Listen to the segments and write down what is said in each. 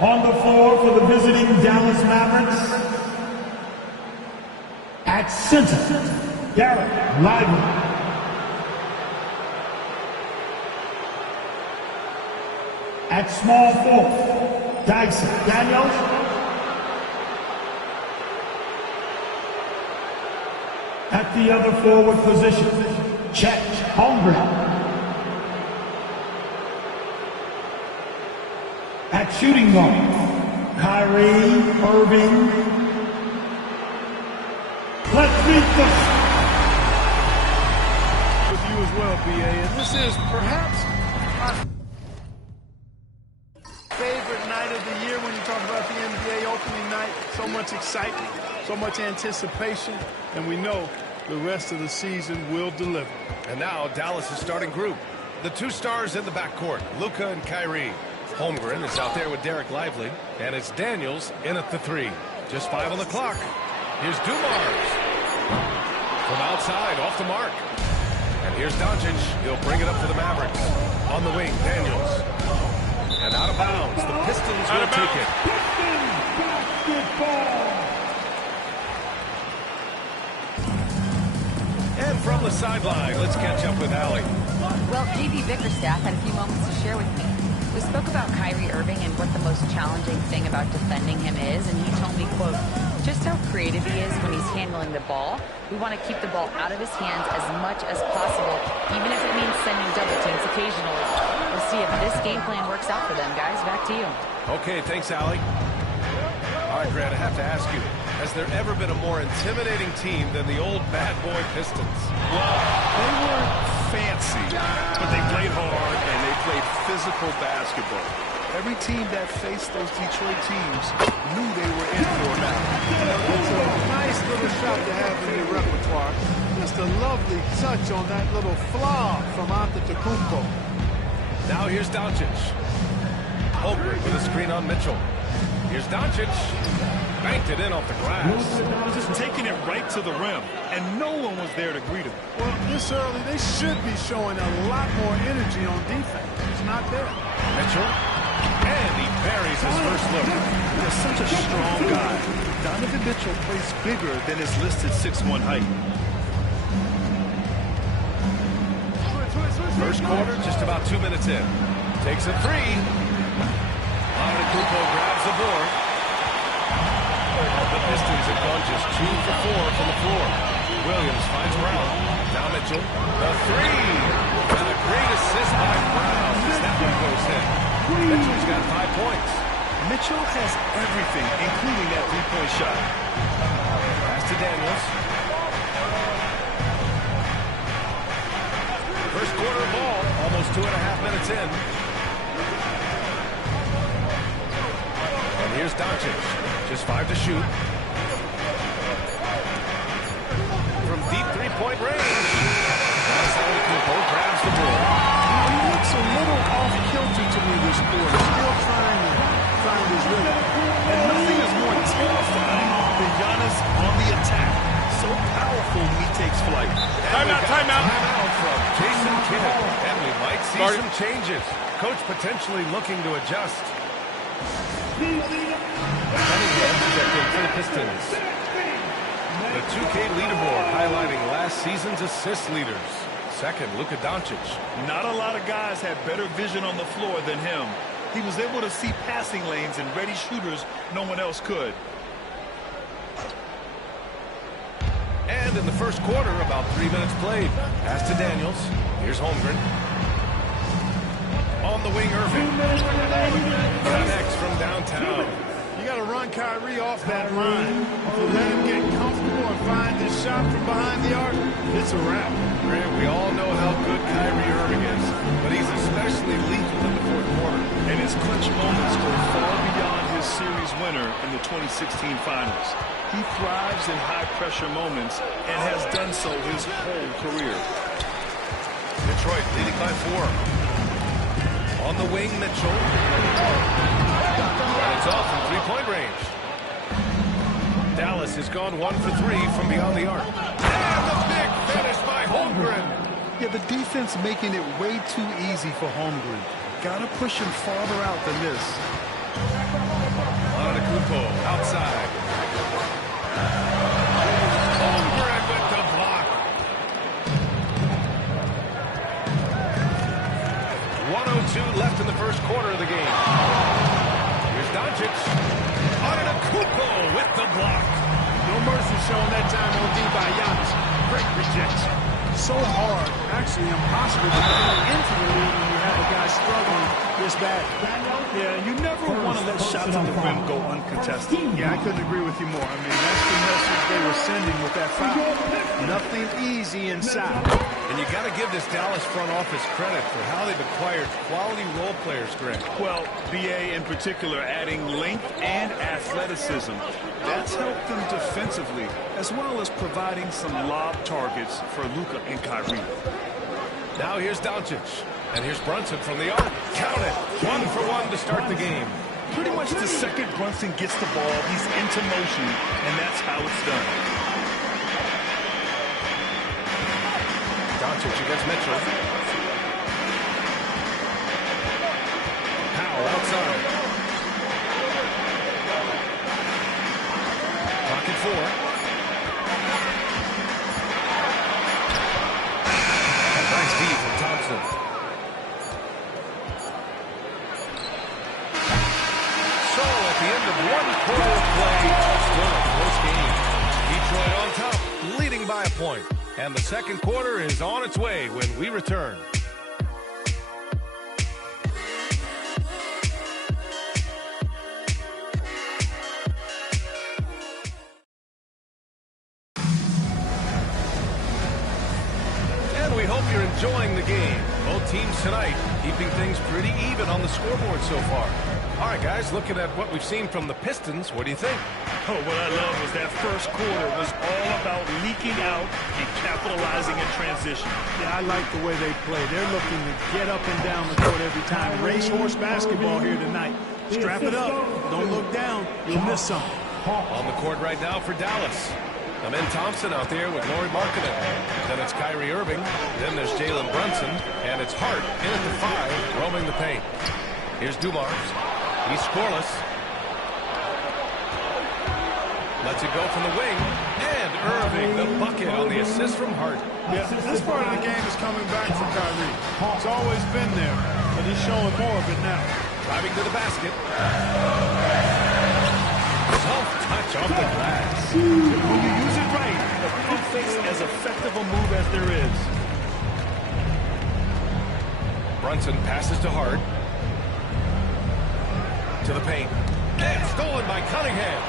On the floor for the visiting Dallas Mavericks, at center, Derek Lively. At small forward, Dyson Daniels. At the other forward position, Chet Holmgren. At shooting guard, Kyrie Irving. Let's meet the... With you as well, BA, and this is perhaps our favorite night of the year when you talk about the NBA opening night. So much excitement, so much anticipation, and we know the rest of the season will deliver. And now Dallas' starting group. The two stars in the backcourt, Luka and Kyrie. Holmgren is out there with Derek Lively, and it's Daniels in at the 3. Just 5 on the clock. Here's Dumars. From outside, off the mark. And here's Doncic. He'll bring it up for the Mavericks. On the wing, Daniels. And out of bounds. The Pistons will take it. And from the sideline, let's catch up with Allie. Well, JB Bickerstaff had a few moments to share with me. We spoke about Kyrie Irving and what the most challenging thing about defending him is, and he told me, quote, just how creative he is when he's handling the ball. We want to keep the ball out of his hands as much as possible, even if it means sending double teams occasionally. We'll see if this game plan works out for them, guys. Back to you. Okay, thanks, Allie. All right, Grant, I have to ask you, has there ever been a more intimidating team than the old bad boy Pistons? Well, they weren't fancy, but they played hard and they played physical basketball. Every team that faced those Detroit teams knew they were in for a battle. It's a nice little shot to have in your repertoire. Just a lovely touch on that little flaw from Antetokounmpo. Now here's Doncic. Holmgren with a screen on Mitchell. Here's Doncic. Banked it in off the glass. Just taking it right to the rim, and no one was there to greet him. Well, this early, they should be showing a lot more energy on defense. It's not there. Mitchell. And he buries his first look. He's such a strong guy. Donovan Mitchell plays bigger than his listed 6'1" height. First quarter, just about 2 minutes in. Takes a 3. Antetokounmpo grabs the board. The Pistons have gone just 2 for 4 from the floor. Williams finds Brown. Now Mitchell. The 3. And a great assist by Brown as that one goes in. Mitchell's got 5 points. Mitchell has everything, including that three-point shot. Pass to Daniels. First quarter ball, almost 2.5 minutes in. And here's Doncic. Just 5 to shoot. From deep three-point range. Antetokounmpo grabs the ball. He looks a little off-kilter to me this quarter. Still trying to find his rhythm. And nothing is more terrifying than Giannis on the attack. So powerful when he takes flight. Timeout from Jason Kidd. And we might see some changes. Coach potentially looking to adjust. Cunningham checked in for the Pistons. The 2K leaderboard highlighting last season's assist leaders. Second, Luka Doncic. Not a lot of guys had better vision on the floor than him. He was able to see passing lanes and ready shooters no one else could. And in the first quarter, about 3 minutes played. Pass to Daniels. Here's Holmgren. On the wing, Irving. Connects from downtown. You got to run Kyrie off that line. If you let him get comfortable and find this shot from behind the arc, it's a wrap. Grant, we all know how good Kyrie Irving is, but he's especially lethal in the fourth quarter. And his clutch moments go far beyond his series winner in the 2016 finals. He thrives in high-pressure moments and has done so his whole career. Detroit leading by 4. On the wing, Mitchell. And it's off from three-point range. Dallas has gone 1 for 3 from beyond the arc. And the big finish by Holmgren. Yeah, the defense making it way too easy for Holmgren. Got to push him farther out than this. Antetokounmpo outside. Holmgren with the block. 1:02 left in the first quarter of the game. Here's Doncic. Antetokounmpo with the block. No mercy shown that time on D by Giannis. Great rejection. So hard, actually impossible to get into the lead when you have a guy struggling this bad. Yeah, you never want to let shots at the rim go uncontested. Yeah, I couldn't agree with you more. I mean, that's the message they were sending with that foul. Nothing easy inside. And you got to give this Dallas front office credit for how they've acquired quality role players, Greg. Well, BA in particular adding length and athleticism. That's helped them defensively, as well as providing some lob targets for Luka and Kyrie. Now here's Doncic. And here's Brunson from the arc. Count it. 1 for 1 to start the game. Pretty much the second Brunson gets the ball, he's into motion, and that's how it's done. Doncic against Mitchell. Powell outside. Clock at 4. Nice D from Thompson. So at the end of 1 quarter of play, still a close game. Detroit on top, leading by a point. And the second quarter is on its way when we return. And we hope you're enjoying the game. Both teams tonight keeping things pretty even on the scoreboard so far. All right, guys, looking at what we've seen from the Pistons, what do you think? Oh, what I love was that first quarter was all about leaking out and capitalizing in transition. Yeah, I like the way they play. They're looking to get up and down the court every time. Racehorse basketball here tonight. Strap it up. Don't look down. You'll miss something. On the court right now for Dallas. Amen Thompson out there with Lauri Markkanen. Then it's Kyrie Irving. Then there's Jalen Brunson. And it's Hart in at the 5, roaming the paint. Here's Dumars. He's scoreless. Lets it go from the wing. And Irving, the bucket on the assist from Hart. Yeah, this part of the game is coming back from Kyrie. It's always been there, but he's showing more of it now. Driving to the basket. Soft touch off the glass. When you use it right, a pump fake's as effective a move as there is. Brunson passes to Hart. To the paint. And stolen by Cunningham.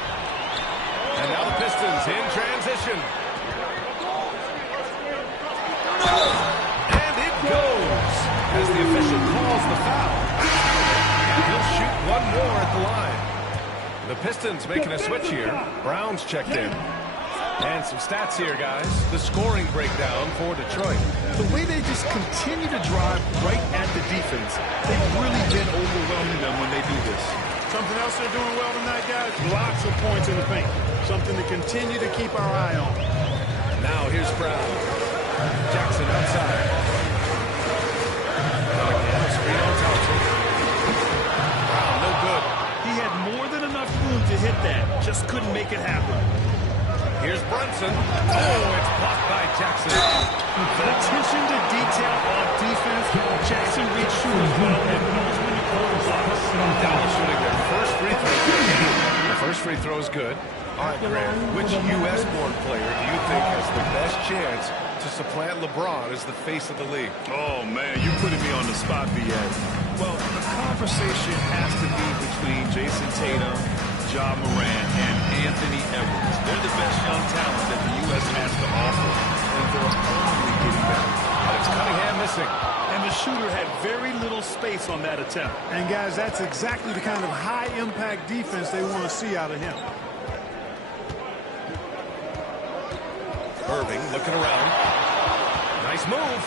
And now the Pistons in transition. And it goes as the official calls the foul. He'll shoot one more at the line. The Pistons making a switch here. Brown's checked in. And some stats here, guys. The scoring breakdown for Detroit. The way they just continue to drive right at the defense, they've really been overwhelming them when they do this. Something else they're doing well tonight, guys. Lots of points in the paint. Something to continue to keep our eye on. Now here's Brown. Jackson outside. Again, screen on Thompson. Brown, no good. He had more than enough room to hit that. Just couldn't make it happen. Here's Brunson. Oh, it's blocked by Jackson. The attention to detail on defense. Jackson reads shooters well and knows when to call the blocks. Dallas shooting their first free throw. The first free throw is good. All right, Grant, which U.S.-born player do you think has the best chance to supplant LeBron as the face of the league? Oh, man, you're putting me on the spot, B.A. Well, the conversation has to be between Jason Tatum, Ja Morant, and Anthony Edwards. They're the best young talent that the U.S. has to offer, and they're only getting better. And it's Cunningham missing. And the shooter had very little space on that attempt. And, guys, that's exactly the kind of high-impact defense they want to see out of him. Irving looking around. Nice move.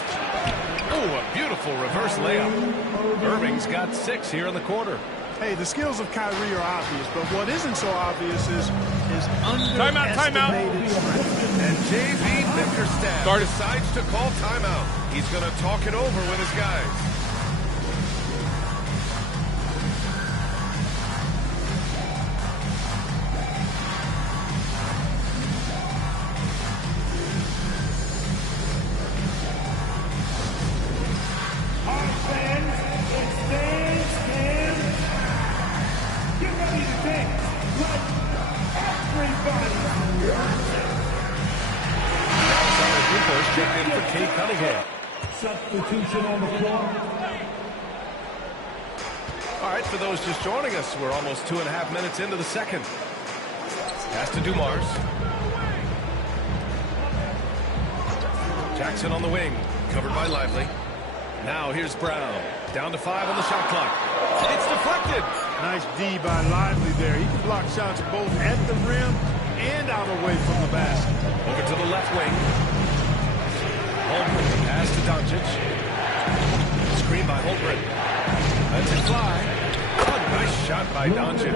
Oh, a beautiful reverse layup. Irving's got 6 here in the quarter. Hey, the skills of Kyrie are obvious, but what isn't so obvious is his underestimated strength. And J.B. Bickerstaff decides to call timeout. He's going to talk it over with his guys. Grupo's checked in for Kate Cunningham. Substitution on the floor. All right, for those just joining us, we're almost 2.5 minutes into the second. Pass to Dumars. Jackson on the wing, covered by Lively. Now here's Brown. Down to 5 on the shot clock. It's deflected. Nice D by Lively there. He can block shots both at the rim and out away from the basket. Over to the left wing. Holmgren, pass to Doncic. Screen by Holmgren. Lets it fly. Oh, nice shot by Doncic.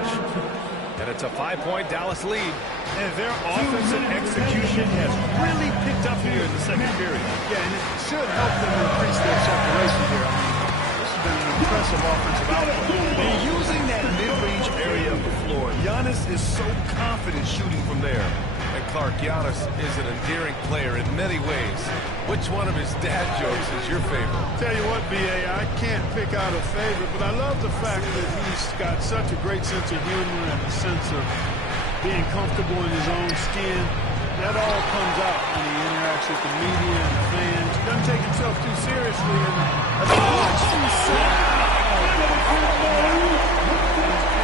And it's a 5-point Dallas lead. And their offensive execution has really picked up here in the second period. Yeah, and it should help them increase their separation here. I mean, this has been an impressive offensive output. They're using that mid-range area of the floor. Giannis is so confident shooting from there. And Clark, Giannis is an endearing player in many ways. Which one of his dad jokes is your favorite? Tell you what, B.A., I can't pick out a favorite, but I love the fact that he's got such a great sense of humor and a sense of being comfortable in his own skin. That all comes out when he interacts with the media and the fans. He doesn't take himself too seriously. And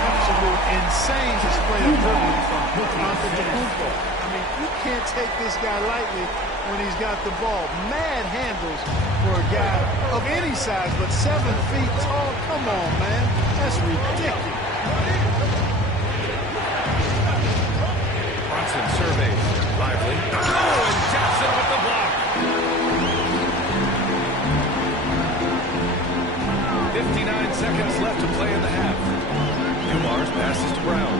absolute insane display of dribbling from Antetokounmpo. I mean, you can't take this guy lightly when he's got the ball. Mad handles for a guy of any size, but 7 feet tall. Come on, man. That's ridiculous. Brunson surveys. Lively. Oh, and Jackson with the block. 59 seconds left to play in the half. Dumars passes to Brown.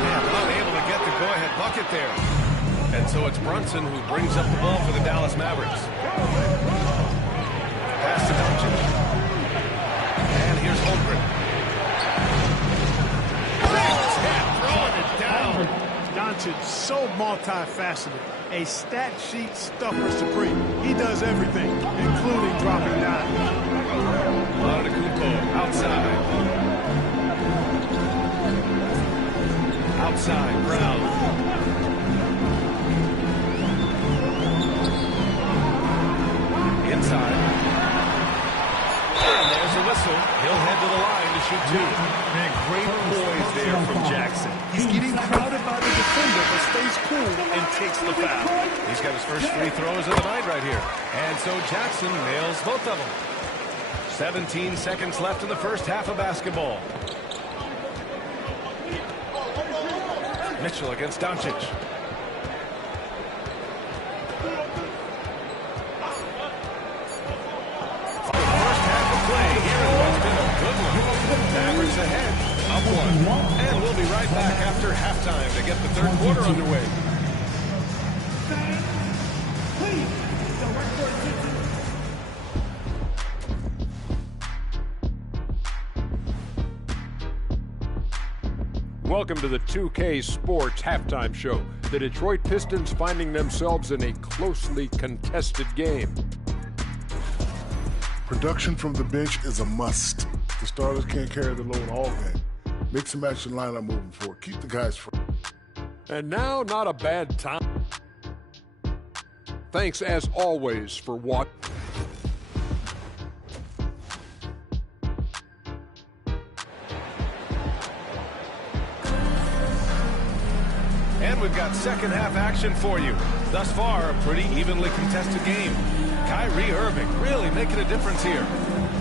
And unable to get the go-ahead bucket there. And so it's Brunson who brings up the ball for the Dallas Mavericks. Pass to Doncic. And here's Holmgren. Throwing it down. Doncic, so multifaceted. A stat sheet stuffer supreme. He does everything, including dropping dimes. Antetokounmpo outside. Outside, Brown. Inside. And there's a whistle. He'll head to the line to shoot 2. Man, great poise there from Jackson. He's getting crowded by the defender, but stays cool and takes the foul. He's got his first free throws of the night right here. And so Jackson nails both of them. 17 seconds left in the first half of basketball. Mitchell against Doncic. First half of play here in what's been a good one. Mavericks ahead, up 1. And we'll be right back after halftime to get the third quarter underway. Welcome to the 2K Sports Halftime Show. The Detroit Pistons finding themselves in a closely contested game. Production from the bench is a must. The starters can't carry the load all game. Mix and match the lineup moving forward. Keep the guys fresh. And now, not a bad time. Thanks, as always, for watching. And we've got second half action for you. Thus far, a pretty evenly contested game. Kyrie Irving really making a difference here.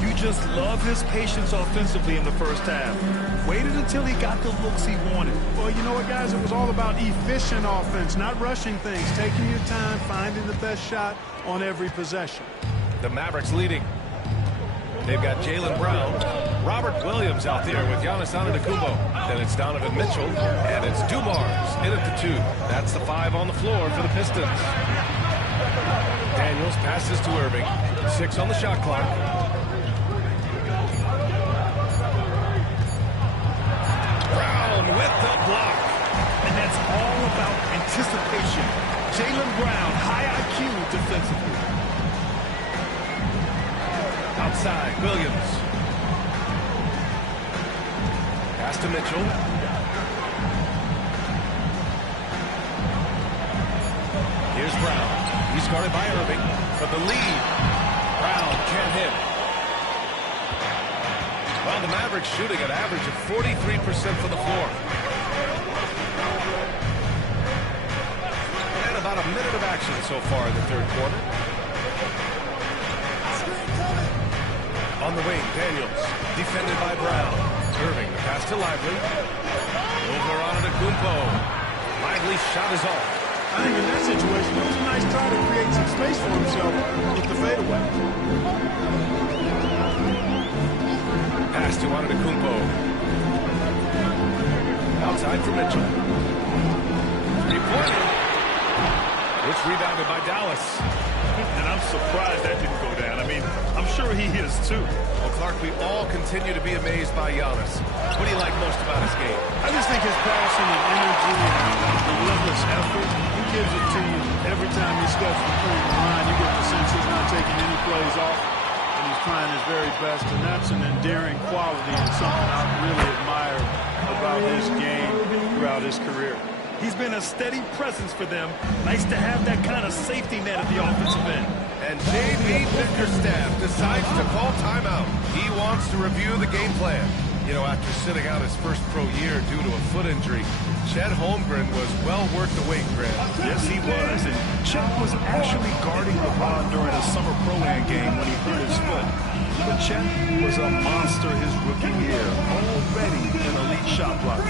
You just love his patience offensively in the first half. Waited until he got the looks he wanted. Well, you know what, guys? It was all about efficient offense, not rushing things, taking your time, finding the best shot on every possession. The Mavericks leading. They've got Jaylen Brown, Robert Williams out there with Giannis Antetokounmpo. Then it's Donovan Mitchell, and it's Dumars in at the 2. That's the 5 on the floor for the Pistons. Daniels passes to Irving. 6 on the shot clock. Brown with the block. And that's all about anticipation. Jaylen Brown, high IQ defensively. Outside, Williams. Pass to Mitchell. Here's Brown. He's guarded by Irving. But the lead. Brown can't hit. Well, the Mavericks shooting an average of 43% for the floor. And about a minute of action so far in the third quarter. On the wing, Daniels. Defended by Brown. Irving, the pass to Lively. Over on Antetokounmpo. Lively's shot is off. I think in that situation, it was a nice try to create some space for himself with the fadeaway. Pass to Antetokounmpo. Outside for Mitchell. Three-pointer. It's rebounded by Dallas. And I'm surprised that didn't go down. I mean, I'm sure he is too. Well, Clark, we all continue to be amazed by Giannis. What do you like most about his game? I just think his passion and energy and relentless effort, he gives it to you every time he steps between the line. You get the sense he's not taking any plays off, and he's trying his very best, and that's an endearing quality and something I really admire about his game throughout his career. He's been a steady presence for them. Nice to have that kind of safety net at the offensive end. And J.B. Bickerstaff decides to call timeout. He wants to review the game plan. You know, after sitting out his first pro year due to a foot injury, Chet Holmgren was well worth the wait, Grant. Yes, he was. And Chet was actually guarding LeBron during a summer Pro-Am game when he hurt his foot. But Chet was a monster his rookie year, already an elite shot blocker.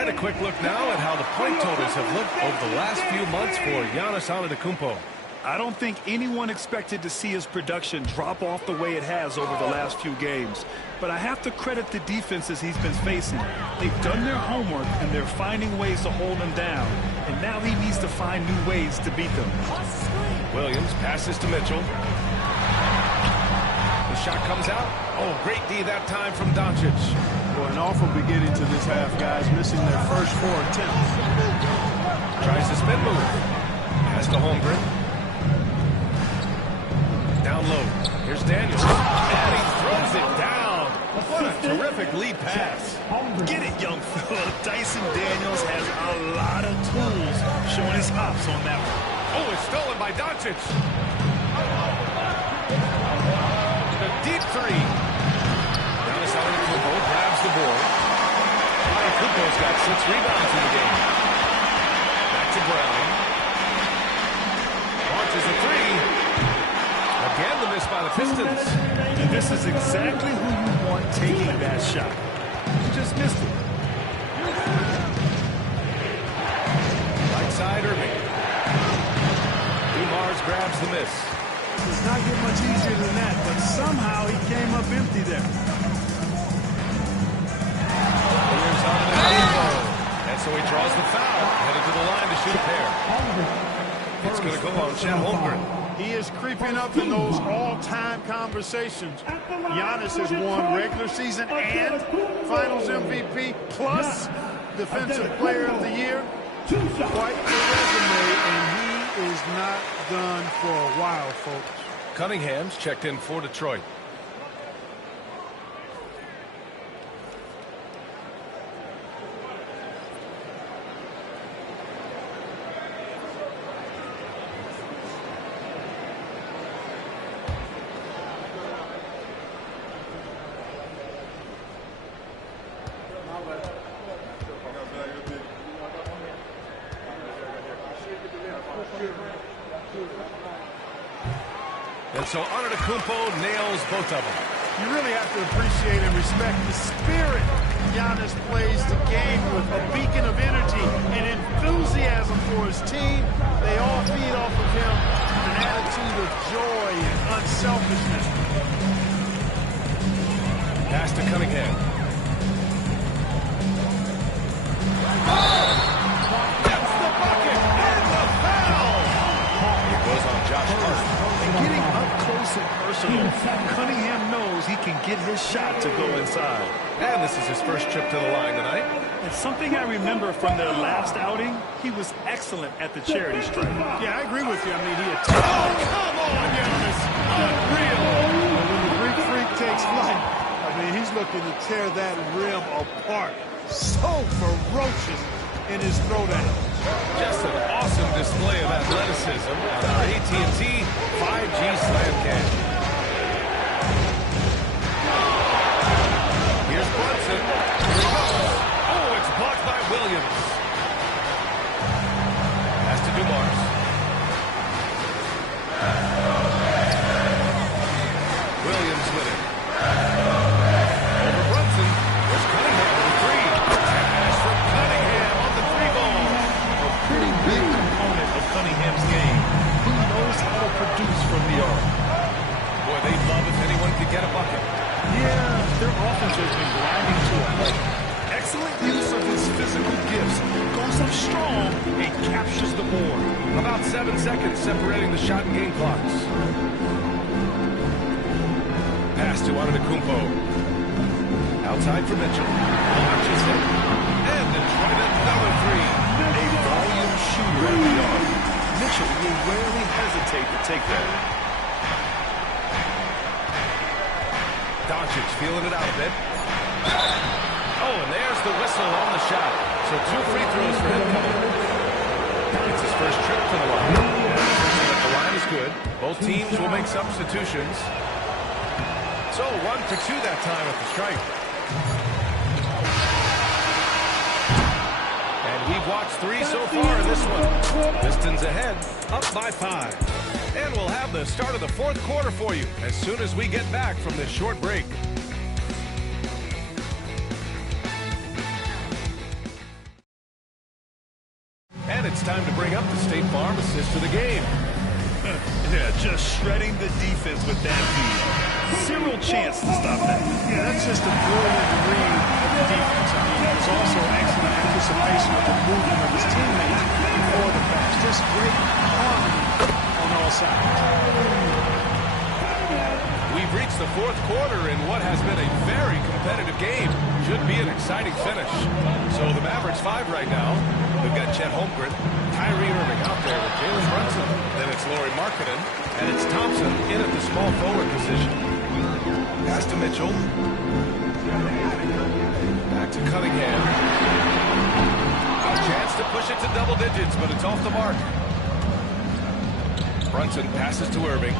A quick look now at how the point totals have looked over the last few months for Giannis Antetokounmpo. I don't think anyone expected to see his production drop off the way it has over the last few games. But I have to credit the defenses he's been facing. They've done their homework, and they're finding ways to hold him down. And now he needs to find new ways to beat them. Williams passes to Mitchell. The shot comes out. Oh, great D that time from Doncic. Well, an awful beginning to this half, guys, missing their first 4 attempts. Tries the spin move. Pass to Holmgren. Down low. Here's Daniels. And he throws it down. What a terrific lead pass. Get it, young fella. Dyson Daniels has a lot of tools showing his hops on that one. Oh, it's stolen by Doncic. The deep three. Giannis Antetokounmpo grabs the board. Antetokounmpo's got 6 rebounds in the game. Back to Brown. Launches a three. Again, the miss by the Pistons. And this is exactly who you want taking that shot. You just missed it. Right side, Irving. Dumars grabs the miss. Does not get much easier than that, but somehow he came up empty there. Williams on the elbow. And so he draws the foul. Headed to the line to shoot a pair. It's going to go on Chet Holmgren. He is creeping up in those all-time conversations. Giannis has won regular season and Finals MVP plus Defensive Player of the Year. Quite the resume, and he is not done for a while, folks. Cunningham's checked in for Detroit. And so Antetokounmpo nails both of them. You really have to appreciate and respect the spirit Giannis plays the game with, a beacon of energy and enthusiasm for his team. They all feed off of him with an attitude of joy and unselfishness. Pass to Cunningham. That's the bucket and the foul. It goes on Josh Hart. And getting up close takes it personal. Cunningham knows he can get his shot to go inside. And this is his first trip to the line tonight. It's something I remember from their last outing. He was excellent at the charity stripe. Yeah, I agree with you. I mean, he attacked. Oh, come on, Giannis. Unreal. When the Greek Freak takes flight, I mean, he's looking to tear that rim apart. So ferocious in his throwdown. Just an awesome display of athleticism on our AT&T 5G Slam Cam. Here's Brunson. Here he goes. Oh, it's blocked by Williams. Pass to Dumars. Williams with it. Over Brunson. There's Cunningham with the three. Pass from Cunningham on the three ball. A pretty big component of Cunningham's game. He knows how to produce from the arc. Boy, they'd love if anyone could get a bucket. Yeah, their offense has been grinding to a halt. Excellent use of his physical gifts. Goes up strong and captures the board. About 7 seconds separating the shot and game clocks. Pass to Antetokounmpo. Outside for Mitchell. Launches it. And Detroit another three. A volume shooter at the arc. Mitchell will rarely hesitate to take that. Doncic feeling it out a bit. Oh, and there's the whistle on the shot. So 2 free throws for him coming. It's his first trip to the line. The line is good. Both teams will make substitutions. So 1 for 2 that time at the stripe. And we've watched 3 so far in this one. Pistons ahead, up by 5. And we'll have the start of the 4th quarter for you as soon as we get back from this short break. And it's time to bring up the State Farm assist to the game. Yeah, just shredding the defense with that feed. Zero chance to stop that. Yeah, that's just a brilliant read of the defense. I mean, there's also excellent anticipation of the movement of his teammates before the pass. Just great harmony on all sides. We've reached the 4th quarter in what has been a very competitive game. Should be an exciting finish. So the Mavericks 5 right now. We've got Chet Holmgren, Kyrie Irving out there with Jalen Brunson. Then it's Lauri Markkanen, and it's Thompson in at the small forward position. Pass to Mitchell. Back to Cunningham. A chance to push it to double digits, but it's off the mark. Brunson passes to Irving.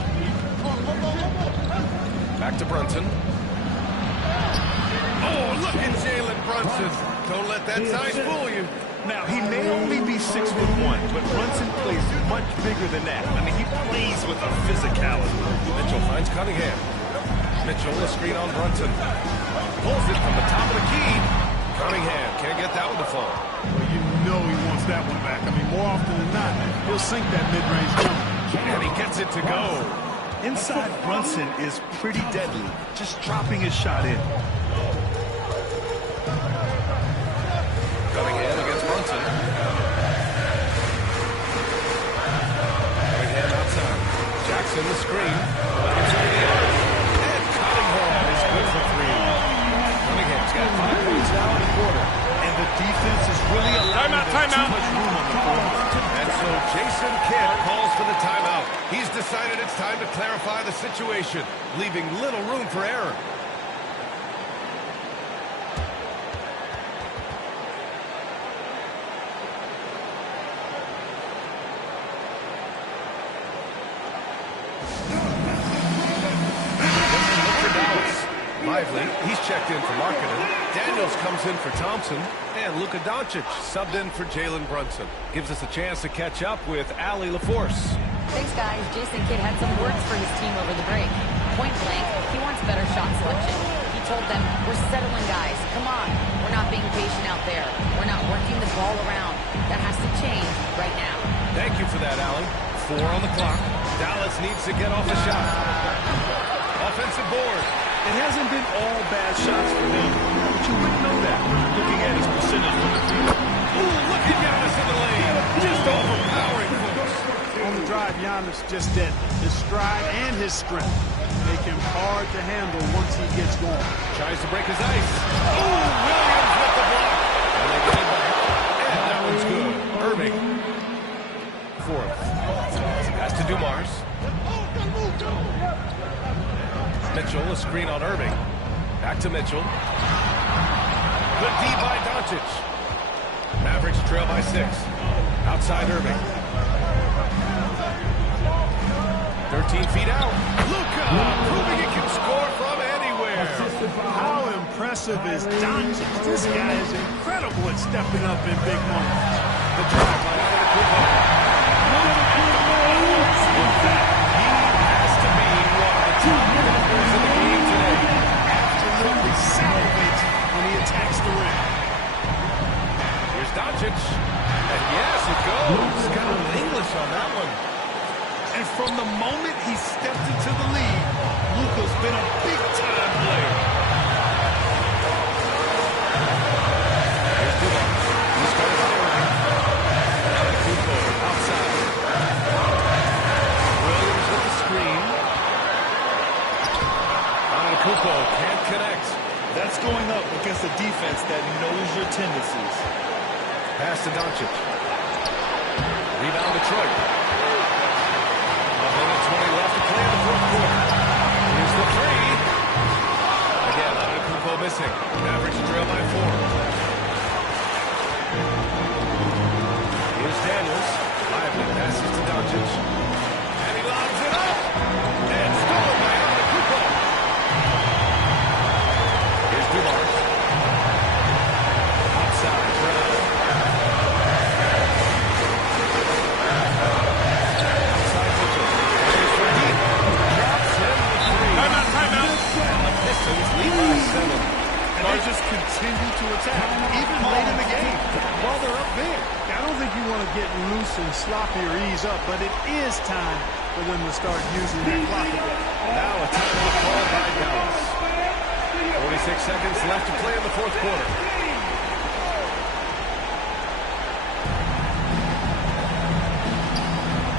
Back to Brunson. Oh, look at Jalen Brunson. Don't let that size fool you. Now, he may only be 6'1", but Brunson plays much bigger than that. I mean, he plays with a physicality. Mitchell finds Cunningham. Mitchell, a screen on Brunson. Pulls it from the top of the key. Cunningham can't get that one to fall. Well, you know he wants that one back. I mean, more often than not, he'll sink that mid-range jumper. And he gets it to go. Inside Brunson is pretty deadly, just dropping his shot in. Cunningham against Brunson. Cunningham outside. Jackson the screen. Inside the arc. And Cunningham is good for 3. Cunningham's got 5 points now in the quarter. And the defense is really allowing too much room on the floor. And so Jason Kidd calls for the timeout. He's decided it's time to clarify the situation, leaving little room for error. Lively, he's checked in for Markkanen. Daniels comes in for Thompson. And Luka Doncic subbed in for Jalen Brunson. Gives us a chance to catch up with Allie LaForce. Thanks, guys. Jason Kidd had some words for his team over the break. Point blank, he wants better shot selection. He told them, we're settling, guys. Come on. We're not being patient out there. We're not working the ball around. That has to change right now. Thank you for that, Allie. 4 on the clock. Dallas needs to get off the shot. Offensive board. It hasn't been all bad shots for him, but you wouldn't know that looking at his percentage from the field. Ooh, look at Giannis in the lane. Just overpowering folks. On the drive. describe Giannis just then. His stride and his strength make him hard to handle once he gets going. Tries to break his ice. Oh, Williams with the block. And they get it back. And that one's good. Irving. Fourth. Pass to Dumars. Mitchell, a screen on Irving. Back to Mitchell. Good D by Doncic. Mavericks trail by 6. Outside Irving. 13 feet out. Luka proving he can score from anywhere. How impressive is Doncic? This guy is incredible at stepping up in big moments. The drive by Antetokounmpo. In fact, he has to be one of the top players in the game today. Absolutely salivates when he attacks the rim. Here's Doncic. And yes, it goes. Got a little English on that one. And from the moment he stepped into the league, Luka's been a big-time player. Here's Dumars. He started by Irving. Antetokounmpo outside. Williams with the screen. Antetokounmpo can't connect. That's going up against a defense that knows your tendencies. Pass to Doncic. Rebound Detroit. 1:20 left to play in the fourth quarter. Here's the three. Again, Antetokounmpo missing. Mavericks trail by 4. Here's Daniels. Lively passes to Doncic. And he lobs it up. And stolen by Antetokounmpo. Here's Dumars. Outside. Brown. Outside Mitchell. Here's for deep. Drops in the 3. Timeout. And the Pistons lead by 7. And they just continue to attack, even late in the game, while they're up big. I don't think you want to get loose and sloppy or ease up, but it is time for them to start using that clock a bit. Now a timeout called by Dallas. 46 seconds left to play in the fourth quarter.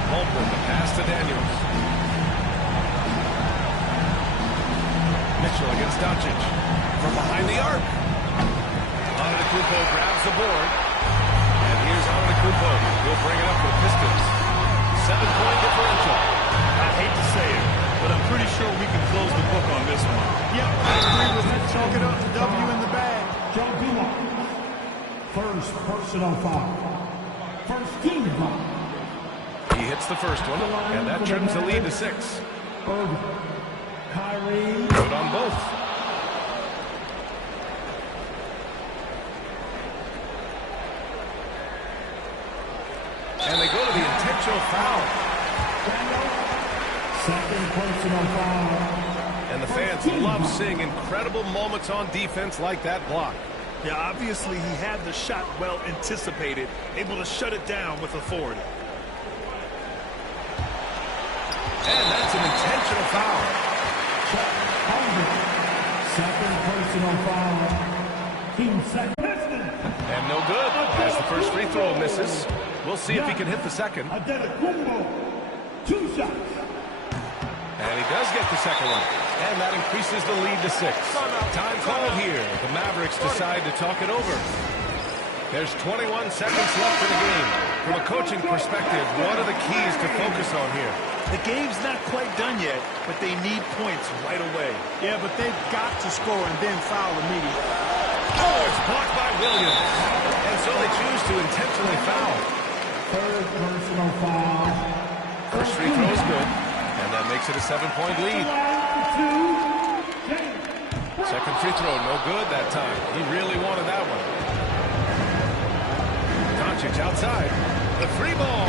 Holmgren, the pass to Daniels. Mitchell against Doncic. From behind the arc. Antetokounmpo grabs the board. And here's Antetokounmpo. He'll bring it up for the Pistons. 7-point differential. I hate to say it, but I'm pretty sure we can close the book on this one. Yep, I agree with that. Chalk it up to W in the bag. Joe Dumars. First personal foul. First team foul. He hits the first one, and that trims the lead to 6. Irving. Kyrie. Good on both. And they go to the intentional foul. Second personal foul. And the fans love seeing incredible moments on defense like that block. Yeah, obviously he had the shot well anticipated, able to shut it down with authority. And that's an intentional foul. Second personal foul. Team second. And no good as the first free throw misses. We'll see if he can hit the second. Antetokounmpo. 2 shots. And he does get the second one. And that increases the lead to 6. Time called here. The Mavericks decide to talk it over. There's 21 seconds left in the game. From a coaching perspective, what are the keys to focus on here? The game's not quite done yet, but they need points right away. Yeah, but they've got to score and then foul immediately. Oh, it's blocked by Williams. And so they choose to intentionally foul. Third personal foul. First free throw is good. And that makes it a 7-point lead. Second free throw, no good that time. He really wanted that one. Doncic outside. The 3 ball.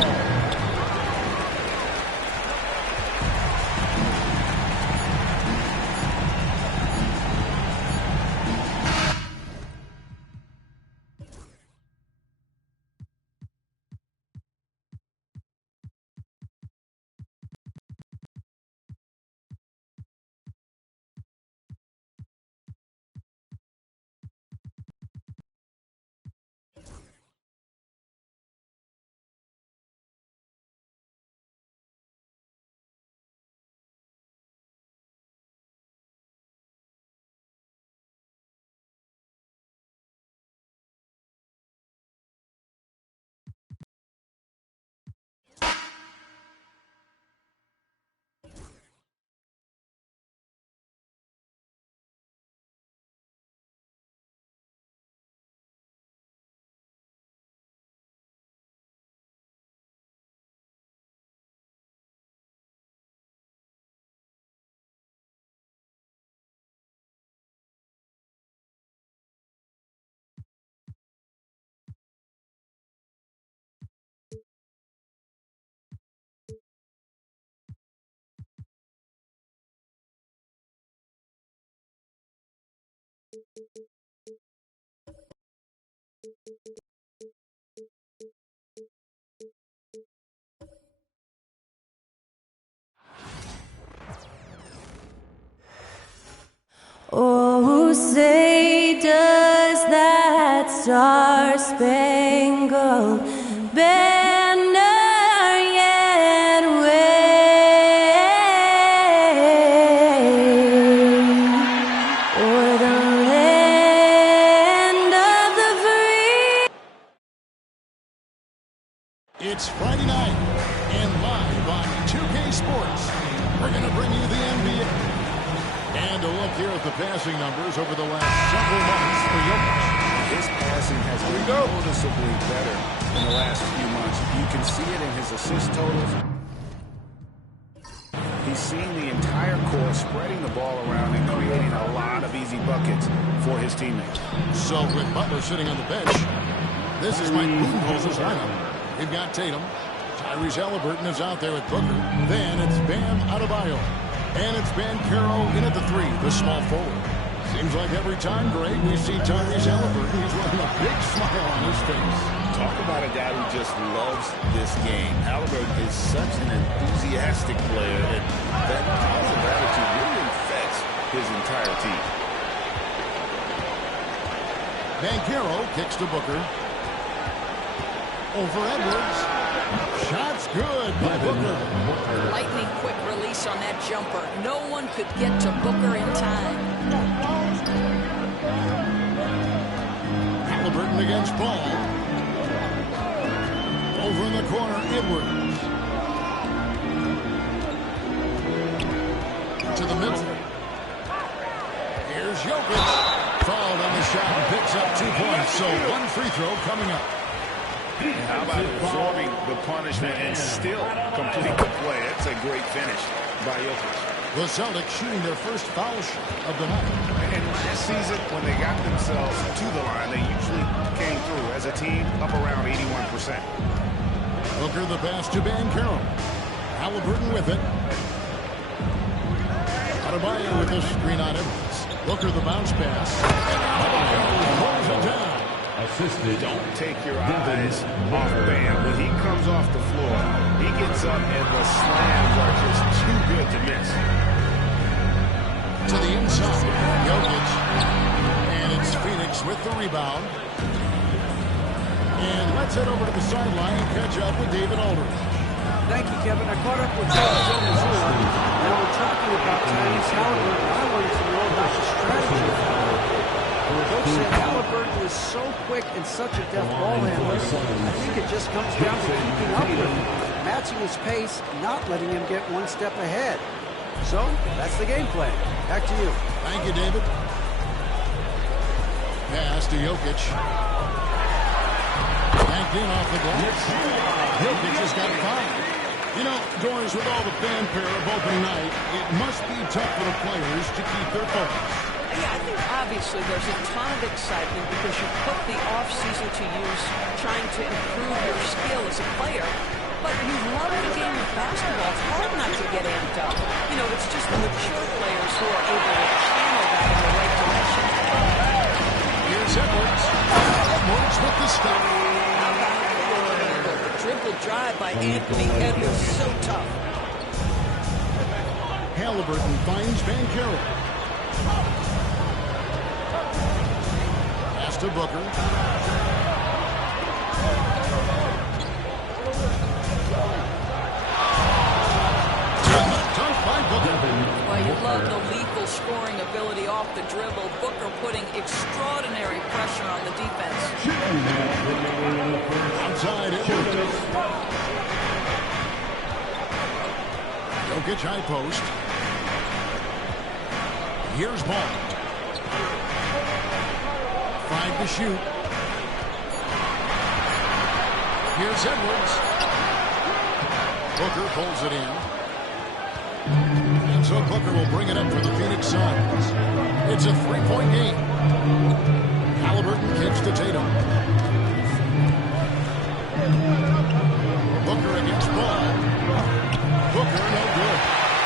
Oh, say does that star-spangled banner yet wave o'er the land of the free? It's Friday night, and live on 2K Sports, we're going to bring you the NBA. And a look here at the passing numbers over the last several months for Jokic. His passing has been noticeably better in the last few months. You can see it in his assist totals. He's seeing the entire court, spreading the ball around and creating a lot of easy buckets for his teammates. So with Butler sitting on the bench, this is Mike Budenholzer's lineup. We've got Tatum. Tyrese Halliburton is out there at Booker. Then it's Bam Adebayo. And it's Banchero in at the 3, the small forward. Seems like every time, Greg, we see Tyrese Halliburton, he's wearing a big smile on his face. Talk about a guy who just loves this game. Halliburton is such an enthusiastic player, and that positive attitude really infects his entire team. Banchero kicks to Booker. Over Edwards. Shot's good by Booker. Lightning quick release on that jumper. No one could get to Booker in time. Halliburton against Ball. Over in the corner, Edwards. To the middle. Here's Jokic. Fouled on the shot and picks up 2 points. So one free throw coming up. How about absorbing the punishment and still complete the play? That's a great finish by Jokic. The Celtics shooting their first foul shot of the night. And last season, when they got themselves to the line, they usually came through as a team up around 81%. Booker the pass to Banchero. Halliburton with it. Adebayo with the screen on Edwards. Booker the bounce pass. Adebayo pulls it down. Assisted. Don't take your eyes off Bam. When he comes off the floor, he gets up and the slams are just too good to miss. To the inside, Jokic. And it's Phoenix with the rebound. And let's head over to the sideline and catch up with David Aldridge. Thank you, Kevin. I caught up with Coach Joe Mazur. Now we're talking about Tyrese Halliburton. I wanted to know about the strategy. Coach said Halliburton is so quick and such a deft ball handler. I think it just comes down to keeping up with him, matching his pace, not letting him get one step ahead. So that's the game plan. Back to you. Thank you, David. Pass to Jokic. Banked in off the glass. Jokic has got 5. You know, Doris, with all the fanfare of opening night, it must be tough for the players to keep their focus. Yeah, I think obviously there's a ton of excitement because you put the off-season to use trying to improve your skill as a player. But you love the game of basketball. It's hard not to get amped up. You know, it's just the mature players who are able to channel that in the right direction. Here's Edwards. Edwards with the stop. The dribble drive by Anthony Edwards, so tough. Halliburton finds Banchero. Pass to Booker. Dunk by Booker. Well, you love the lethal scoring ability off the dribble. Booker putting extraordinary pressure on the defense. Outside Edwards. Jokic high post. Here's Ball. 5 to shoot. Here's Edwards. Booker pulls it in. And so Booker will bring it up for the Phoenix Suns. It's a 3-point game. Halliburton kicks to Tatum. Booker against Ball. Booker no good.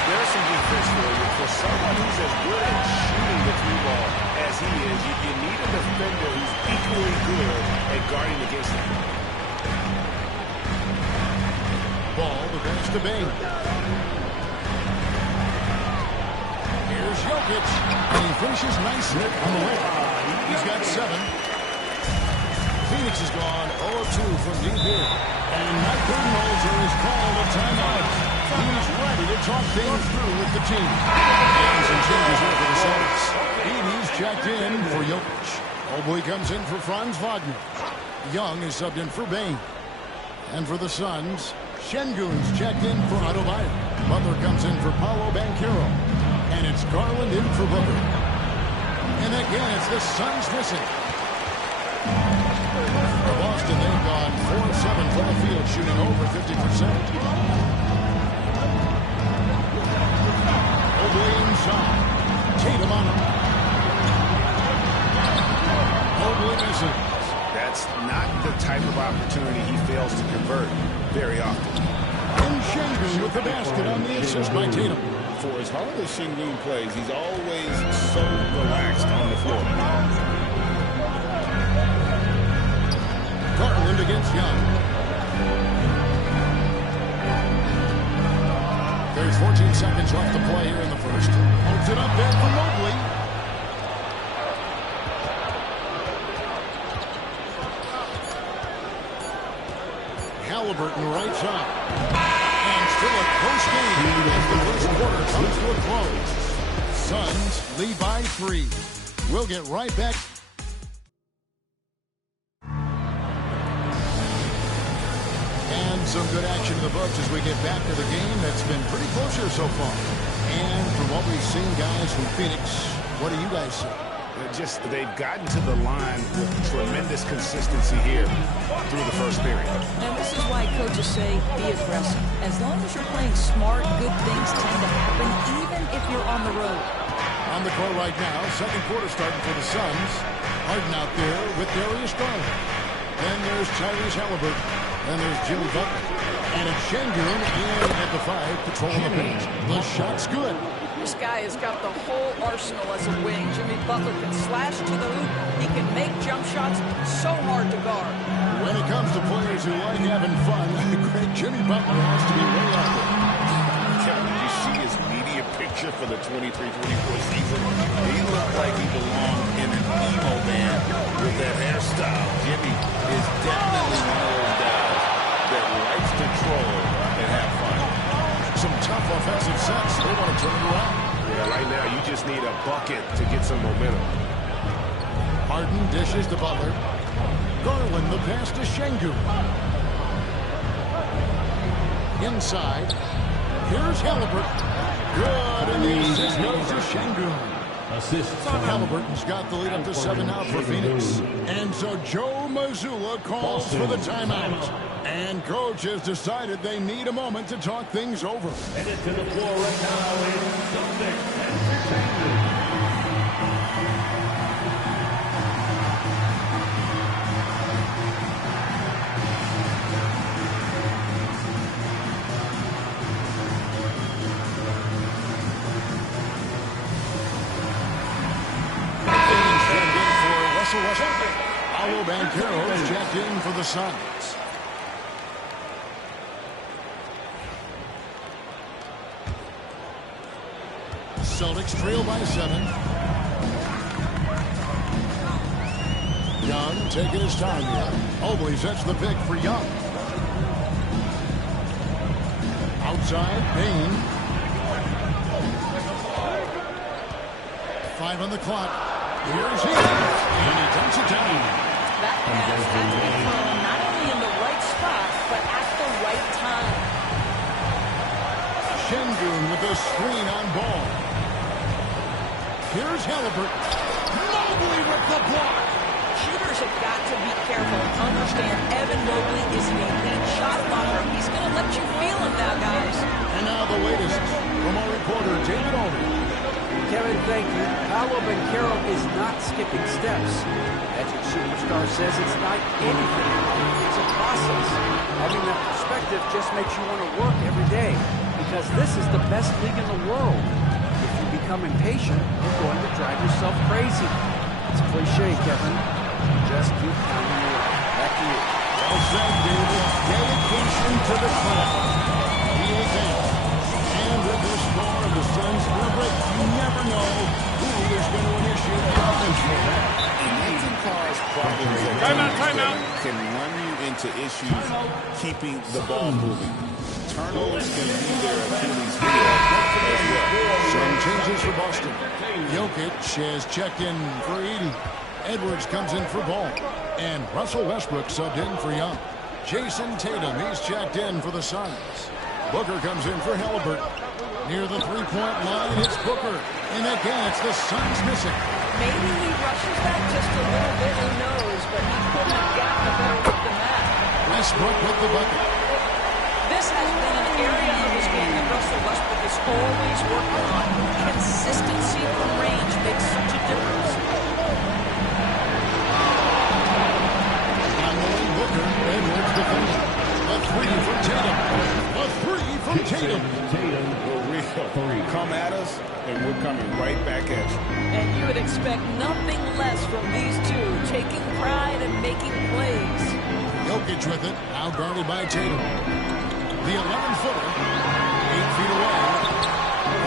There's some defense for you. For someone who's as good at shooting the 3 ball as as he is, you need a defender who's equally good at guarding against him. Ball, the pass to Bane. Here's Jokic, and he finishes nicely on the layup. He's got 7. Phoenix has gone 0-2 from deep here. And Mike Budenholzer has called a timeout. He's ready to talk things through with the team. And some changes here for the Celtics. Edey's checked in for Jokic. Mobley comes in for Franz Wagner. Young is subbed in for Bane. And for the Suns, Şengün's checked in for Adebayo. Butler comes in for Paolo Banchero. And it's Garland in for Booker. And again, it's the Suns missing. For Boston, they've gone 4-7 from the field, shooting over 50%. Mobley inside. Tatum on him. Mobley misses. That's not the type of opportunity he fails to convert very often. And Şengün with the basket on the assist by Tatum. For as hard as Şengün plays, he's always so relaxed on the floor. Garland against Young. There's 14 seconds left to play here in the first. Holds it up there for Mobley. Halliburton right side. And still a close game as the first quarter comes to a close. Suns lead by 3. We'll get right back. And some good action in the books as we get back to the game that's been pretty close here so far. And from what we've seen, guys, from Phoenix, what do you guys see? They've gotten to the line with tremendous consistency here through the first period. And this is why coaches say be aggressive. As long as you're playing smart, good things tend to happen, even if you're on the road. On the court right now, second quarter starting for the Suns. Harden out there with Darius Garland. Then there's Tyrese Halliburton. Then there's Jimmy Butler. And it's Şengün in at the 5, controlling the paint. The shot's good. This guy has got the whole arsenal as a wing. Jimmy Butler can slash to the hoop. He can make jump shots so hard to guard. When it comes to players who like having fun, the great Jimmy Butler has to be way up there. Kevin, did you see his media picture for the 23-24 season? He looked like he belonged in an emo band with that hairstyle. Jimmy is definitely one of those guys that likes to troll and have fun. Some tough offensive sets. They want to turn it around. Yeah, right now you just need a bucket to get some momentum. Harden dishes to Butler. Garland the pass to Şengün. Inside. Here's Halliburton. Good, and the assist goes to Şengün. Halliburton's got the lead up to 7 now for Phoenix. And so Joe Mazzulla calls for the timeout. And coach has decided they need a moment to talk things over. Headed to the floor right now is Celtics Entertainment. Paolo Banchero is checked in for the Suns. Celtics trail by 7. Young taking his time here. Mobley sets the pick for Young. Outside, Bane. 5 on the clock. Here's he. And he takes it down. That pass had to be thrown not only in the right spot, but at the right time. Şengün with a screen on ball. Here's Halliburton. Mobley with the block. Shooters have got to be careful and understand Evan Mobley is an elite shot blocker. He's going to let you feel him now, guys. And now the latest from our reporter, David Aldridge. Kevin, thank you. Paolo Banchero is not skipping steps. Magic Superstar says it's not anything. It's a process. Having that perspective just makes you want to work every day because this is the best league in the world. If you become impatient, you're going to drive yourself crazy. It's cliche, Kevin. Just keep pounding away. Back to you. Well said, David. Dedication to the craft. He advanced. And with this score of the Suns on a break, you never know who is going to initiate the offense for that. And that can cause problems that can run you into issues keeping the ball moving. Turnovers can be their Achilles heel as well. Some changes for Boston. Jokic has checked in for Edey. Edwards comes in for Ball. And Russell Westbrook subbed in for Young. Jason Tatum, he's checked in for the Suns. Booker comes in for Halliburton. Near the three-point line, it's Booker. And again, it's the Suns missing. Maybe he rushes back just a little bit, who knows, but he couldn't have gotten a better look than that. Westbrook with the bucket. This has been an area of his game that Russell Westbrook is always working on. Consistency from range makes such a difference. Following Booker, Edwards defending. A three from Tatum. A three from Tatum. Come at us, and we're coming right back at you. And you would expect nothing less from these two, taking pride and making plays. Jokic with it, now guarded by Tatum. The 11-footer, 8 feet away.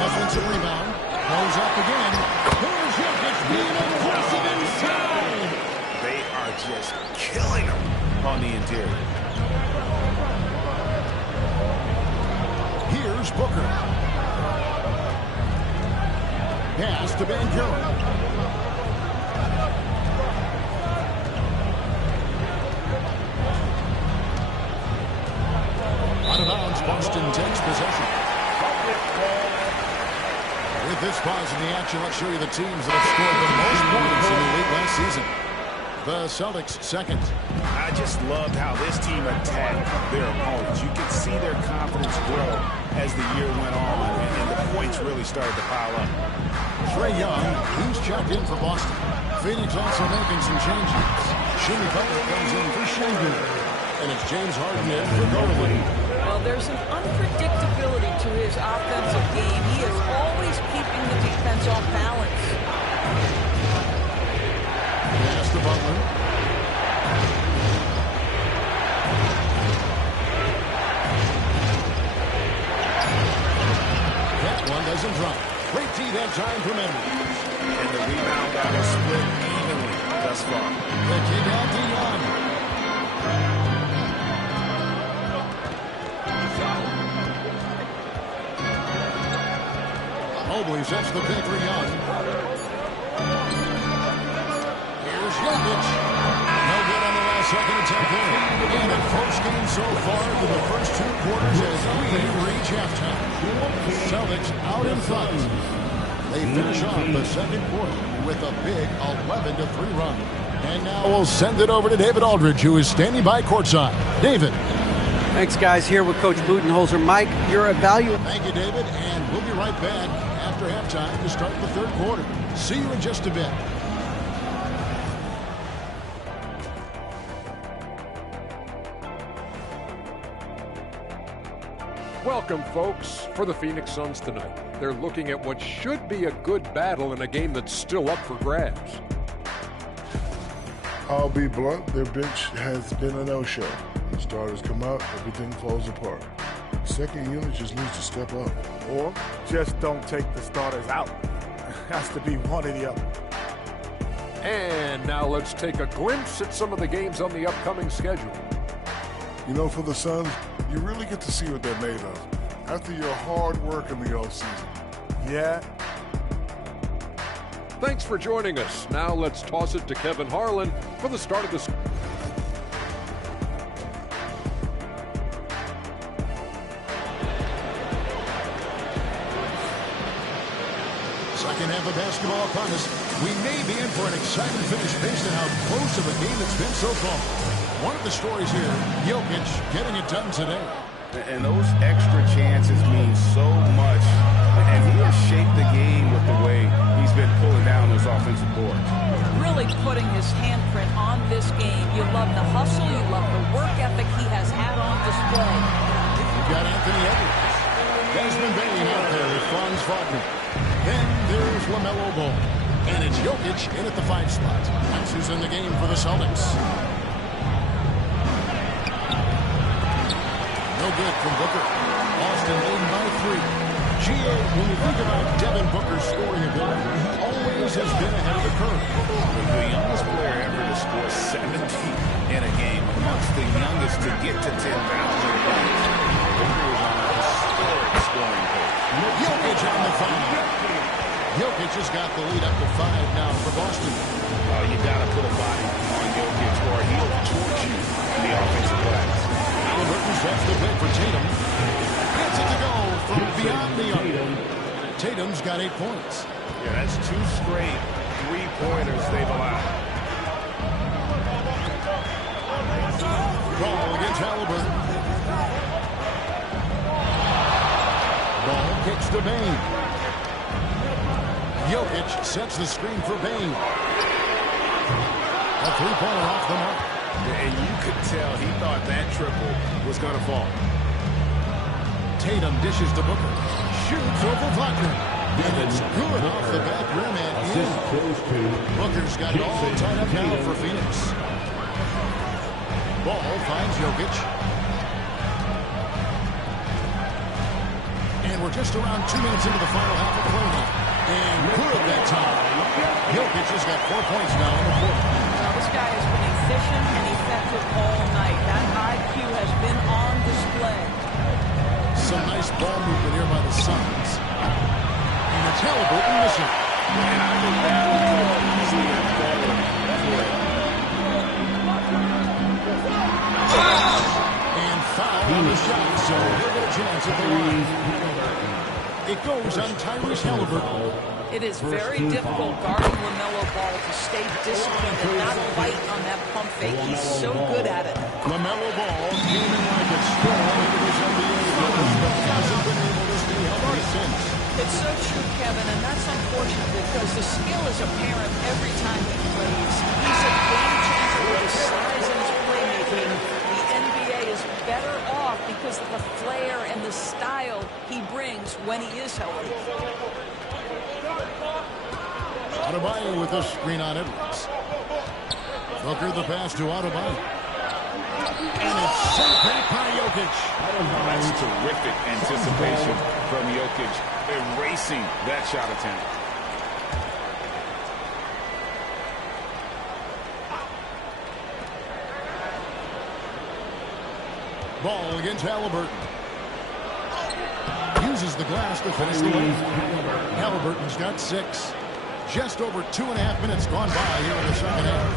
Offensive rebound, goes up again. Here's Jokic being aggressive inside. They are just killing him on the interior. Here's Booker. Pass to Van Buren. Out of bounds, Boston takes possession. With this pause in the action, let's show you the teams that have scored the most points in the league last season. The Celtics second. I just loved how this team attacked their opponents. You could see their confidence grow as the year went on, and the points really started to pile up. Trae Young, he's checked in for Boston. Phoenix also making some changes. Jimmy Butler comes in for Schengen. And it's James Harden in for Garland. Well, there's an unpredictability to his offensive game. He is always keeping the defense off balance. Pass to Butler. That one doesn't drop. Great D that time from Edwards. And the rebound battle split evenly thus far. The kick out to Young. Mobley sets the pick for Young. Here's Jokic. No good on the last second attempt there. And a close game so far for the first two quarters as we reach halftime. Celtics out in front. They finish off the second quarter with a big 11-3 run. And now we'll send it over to David Aldridge, who is standing by courtside. David. Thanks, guys. Here with Coach Budenholzer. Mike, your evaluation. Thank you, David. And we'll be right back after halftime to start the third quarter. See you in just a bit. Welcome, folks. For the Phoenix Suns tonight, they're looking at what should be a good battle in a game that's still up for grabs. I'll be blunt, their bench has been a no-show. When starters come out, everything falls apart. Second unit just needs to step up. Or just don't take the starters out. Has to be one or the other. And now let's take a glimpse at some of the games on the upcoming schedule. You know, for the Suns, you really get to see what they're made of after your hard work in the offseason. Yeah. Thanks for joining us. Now let's toss it to Kevin Harlan for the start of the Second half of basketball upon us. We may be in for an exciting finish based on how close of a game it's been so far. One of the stories here, Jokic getting it done today. And those extra chances mean so much. And he has shaped the game with the way he's been pulling down those offensive boards. Really putting his handprint on this game. You love the hustle. You love the work ethic he has had on display. You've got Anthony Edwards. Desmond Bain out there with Franz Wagner. Then there's LaMelo Ball. And it's Jokic in at the 5 spot. That's who's in the game for the Celtics. No good from Booker. Boston leading by 3. G.A., when you think about Devin Booker's scoring ability, he always has been ahead of the curve. The youngest player ever to score 70 in a game, amongst the youngest to get to 10,000 points. Booker is on a historic scoring pace. Jokic on the final. Jokic has got the lead up to 5 now for Boston. Oh, you got to put a body on Jokic or he'll torch you in the offensive glass. Halliburton sets the play for Tatum. Gets it to go from beyond the arc. Tatum's got 8 points. Yeah, that's 2 straight 3-pointers they've allowed. Ball against Halliburton. Ball kicks to Bane. Jokic sets the screen for Bane. A 3-pointer off the mark. And you could tell he thought that triple was going to fall. Tatum dishes to Booker. Shoots over Wagner. And it's good off the back rim and in. Booker's got it all tied up now for Phoenix. Ball finds Jokic. And we're just around 2 minutes into the final half of play now. And good that time. Jokic has got 4 points now in the quarter. Now, this guy has been efficient and effective all night. That IQ has been on display. Some nice ball movement here by the Suns. And it's Halliburton missing. And I think that could easily have fallen for it. And foul on the shot, so he'll get a chance at the line. It goes on Tyrese Halliburton. It is very difficult guarding LaMelo Ball to stay disciplined and not bite on that pump fake. He's so good at it. LaMelo Ball came in like a storm into this NBA run, but hasn't been able to stay healthy since. It's so true, Kevin, and that's unfortunate because the skill is apparent every time he plays. He's a game changer with his size and his playmaking. The NBA is better off because of the flair and the style he brings when he is healthy. Adebayo with a screen on Edwards. Booker the pass to Adebayo. And it's sent back by Jokic. That's terrific anticipation from Jokic, erasing that shot attempt. Ball against Halliburton. Uses the glass to finish the way. Halliburton's got 6. Just over 2.5 minutes gone by here in the second half.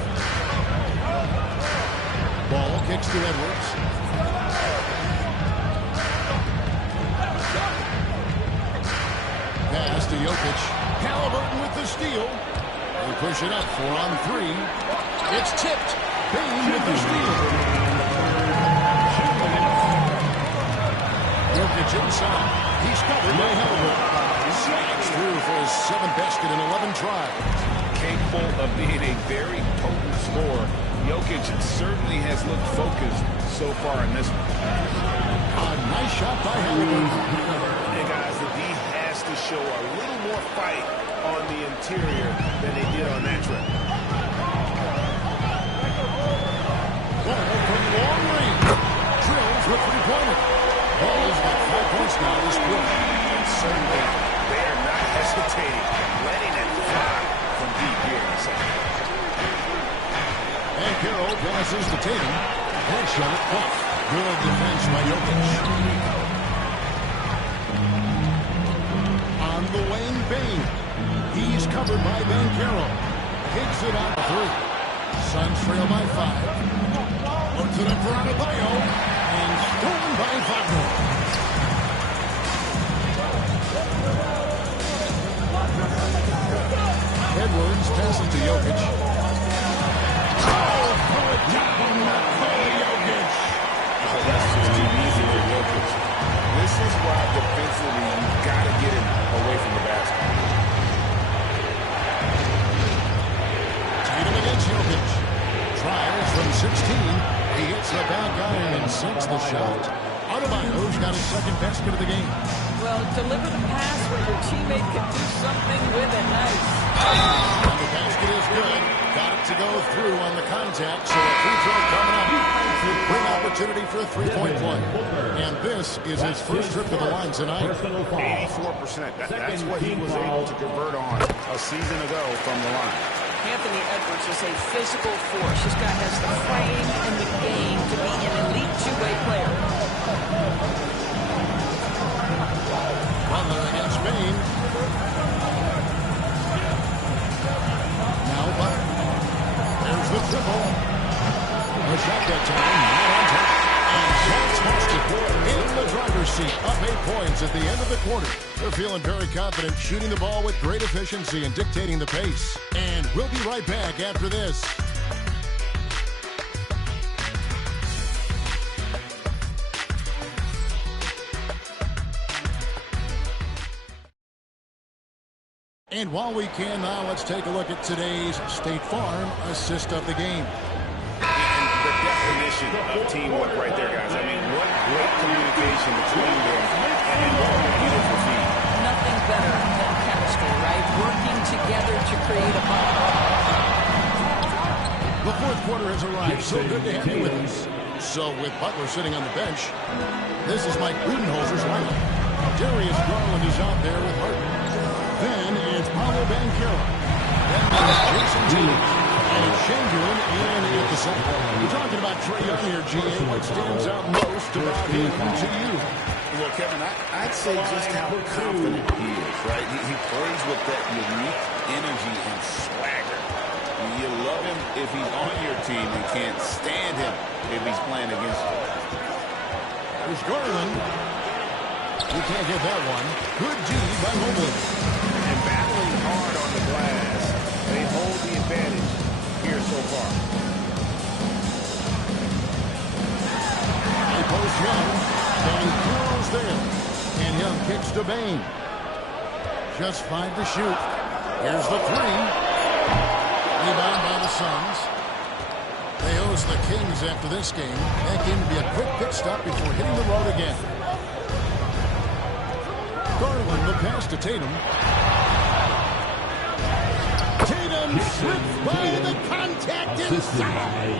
Ball kicks to Edwards. Pass to Jokic. Halliburton with the steal. They push it up 4 on 3. It's tipped. Bane with the steal. Jokic inside. He's covered by Halliburton. Slides through for his 7th basket in 11 tries. Capable of being a very potent scorer, Jokic certainly has looked focused so far in this one. A nice shot by Halliburton. Hey guys, the D has to show a little more fight on the interior than they did on that trip. Ball from long range. Drills with 3-pointer. Ball's got 5 points now this quarter. And certainly they are not hesitating, letting it fly from deep here in the second. And Carroll passes to Tatum. That shot off. Good defense by Jokic. On the wing, Bane. He's covered by Ben Carroll. Kicks it out 3. Suns trail by 5. Puts it up for Adebayo. And stolen by Wagner. Edwards passes to Jokic. Oh, pull it down by Jokic. Oh, that's just too easy for Jokic. This is why defensively you've got to get him away from the basket. Tatum against Jokic. Tries from 16. He hits the back iron and sinks the shot. Adebayo's got his 2nd basket of the game. Well, deliver the pass where your teammate can do something with it. Nice. And the basket is good. Got it to go through on the contact, so a free throw coming up. Great opportunity for a three-point play. And this is his first trip to the line tonight. 84%. That's what he was able to convert on a season ago from the line. Anthony Edwards is a physical force. This guy has the frame and the game to be an elite two-way player. Butler against Spain. Now Butler. There's the triple. A shot that time. Not on top. And Schultz has to put in the driver's seat. Up 8 points at the end of the quarter. They're feeling very confident, shooting the ball with great efficiency and dictating the pace. And we'll be right back after this. And while we can now, let's take a look at today's State Farm assist of the game. And the definition of teamwork right there, guys. I mean, what great communication between them and what a beautiful feat. Nothing better than chemistry, right? Working together to create a bond. The fourth quarter has arrived. So good to have you with us. So with Butler sitting on the bench, this is Mike Budenholzer's lineup. Darius Garland is out there with Harden. Then it's Paolo Banchero. Then there's Jason Tatum. And it's Şengün in at the center. We're talking about Trae Young here, GA. What stands out most about him to you? Well, Kevin, I'd say just how confident he is, right? He plays with that unique energy and swagger. You love him if he's on your team and can't stand him if he's playing against you. There's Garland. You can't get that one. Good D by Mobley. And battling hard on the glass. They hold the advantage here so far. He posts Young. And curls there. And Young kicks to Bain. Just 5 to shoot. Here's the three. Rebound by the Suns. They host the Kings after this game. That game to be a quick pit stop before hitting the road again. Garland, the pass to Tatum. Tatum slips by the contact inside.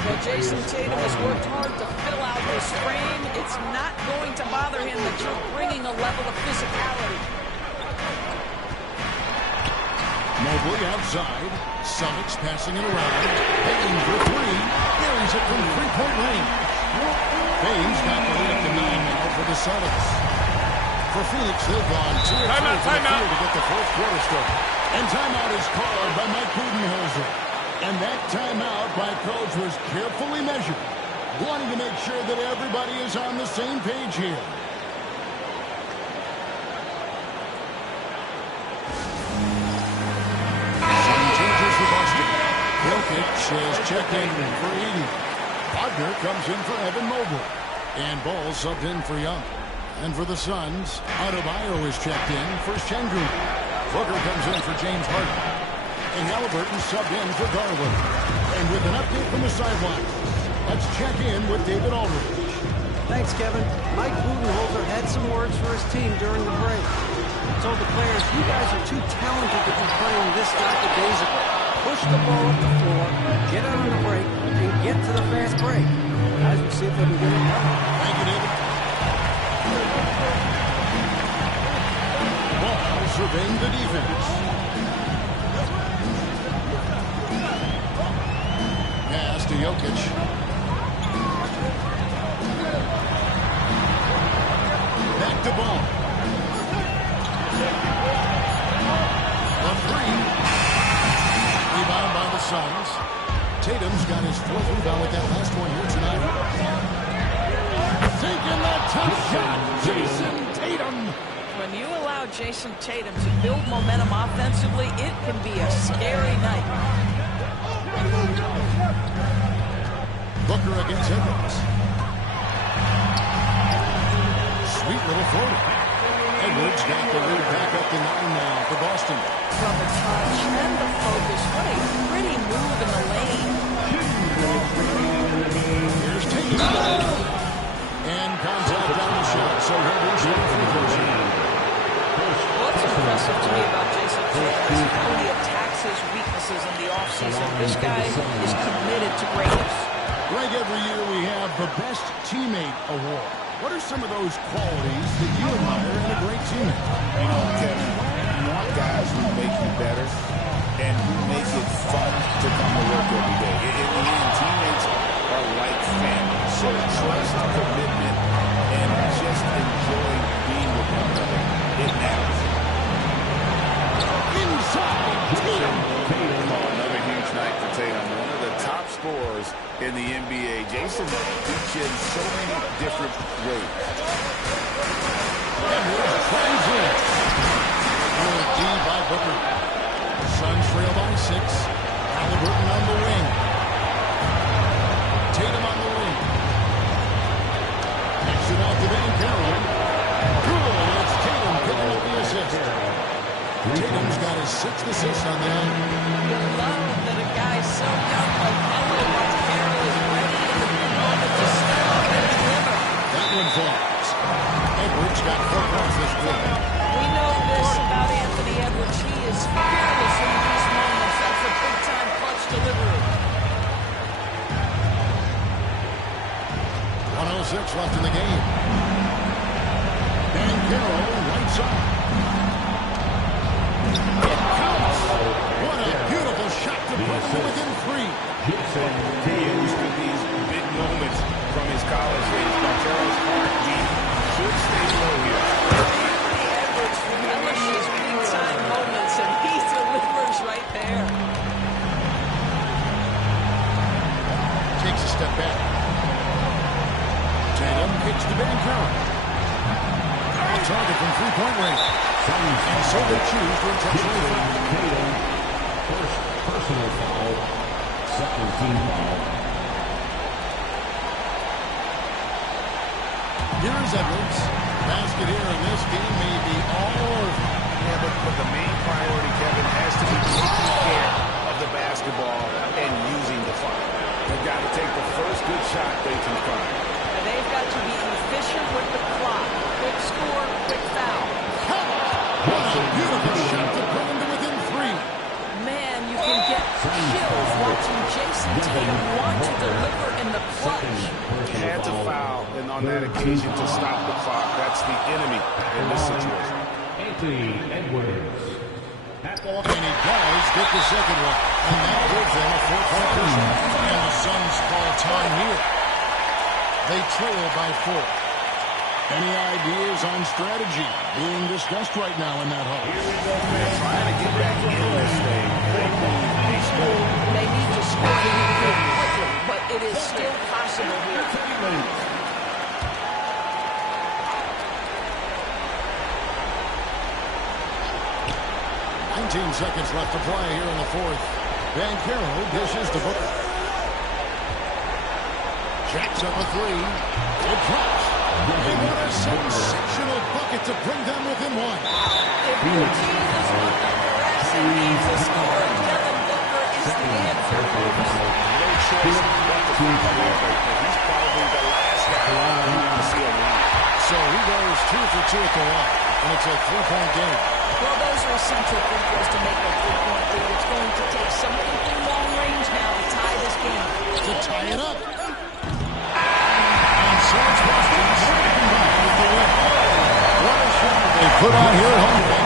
Well, Jason Tatum has worked hard to fill out his frame. It's not going to bother him that you're bringing a level of physicality. Mobley outside. Celtics passing it around. Bain for three. Buries it from three-point range. Bain's got the lead up to 9 now for the Celtics. For Phoenix, they've gone 2 or 3 to get the fourth quarter started. And timeout is called by Mike Budenholzer. And that timeout by Coach was carefully measured, wanting to make sure that everybody is on the same page here. Some changes for Boston. Jokic is checked in for Edey. Wagner comes in for Evan Mobley. And Ball subbed in for Young. And for the Suns, Adebayo is checked in for Şengün. Booker comes in for James Harden. And Halliburton subbed in for Garland. And with an update from the sideline, let's check in with David Aldridge. Thanks, Kevin. Mike Budenholzer had some words for his team during the break. He told the players, you guys are too talented to be playing this lackadaisical. Push the ball up the floor, get out on the break, and get to the fast break. Guys, we'll see if they can get it done. Thank you, David. Ball surveying the defense. Pass to Jokic. Back to Ball. The three. Rebound by the Suns. Tatum's got his fourth rebound with that last one here tonight. Taking that tough shot, Jason Tatum. When you allow Jason Tatum to build momentum offensively, it can be a scary night. Booker against Edwards. Sweet little floater. Edwards got the lead back up to 9 now for Boston. From the touch and the focus, what a pretty move in the lane. Here's Tatum. And contact on the shot, so he'll be shooting from the first. What's impressive to me about Jason He really attacks his weaknesses in the offseason. This guy is committed to greatness. Like every year, we have the Best Teammate Award. What are some of those qualities that you admire in a great teammate? You know, Kevin, you want guys who make you better and who make it fun to come to work every day. In the end, teammates are like family. So trust, commitment, and just enjoying being with one another. It matters. Inside, Tatum. Oh, another huge night for Tatum. One of the top scorers in the NBA. Jason reached in so many different ways. Edwards tries in. Good D by Booker. Suns trail by 6. Halliburton on the wing. Tatum on the wing. Kicks it out to Van Carroll. Good. It's Tatum picking up the assist. Tatum's got his 6th assist on that. You love that a guy so young like Carroll is ready in the moment to step up and deliver. That one falls. Edwards got 4 points this quarter. We know this about Anthony Edwards. He is fearless in these moments. That's a big-time clutch delivery. 1:06 left in the game. Van Carroll right side. What a beautiful shot to put him within 3. He used to these big moments from his college days. Carroll's heartbeat should stay low here. Anthony Edwards remembers these big-time moments, and he delivers right there. Takes a step back. Tatum kicks to Van Carroll. Off target from 3-point range. And so they choose to intentionally foul. First personal foul, second team foul. Here's Edwards. Basket here in this game may be all or nothing. Yeah, but the main priority, Kevin, has to be taking care of the basketball and using the clock. They've got to take the first good shot they can find. And they've got to be efficient with the clock. Quick score, quick foul. What a beautiful shot to bring him to within 3. Man, you can get chills watching Jason Tatum want to deliver in the clutch. Had to foul, and on that occasion to stop the clock. That's the enemy in this situation. Anthony Edwards. And he does get the second one. And that gives them a 4-point cushion. And the Suns call time here. They trail by 4. Any ideas on strategy being discussed right now in that hall? They're trying to get back in this thing. They need to score quickly, but it is still possible here. 19 seconds left to play here in the 4th. Van Carroll dishes to Booker. Jacks up a 3. It drops. And what a sensational bucket to bring them within 1. If your team is looking for S and needs a score, Devin Booker is the answer. No choice but to follow here. He's probably the last guy you want to see on the line. So he goes 2 for 2 at the line. And it's a 3-point game. Well, those are essential free throws to make a 3-point lead. It's going to take something from long range now to tie this game. To tie it up. And so it's Boston snapping back with the win. What a shot they put on here at home.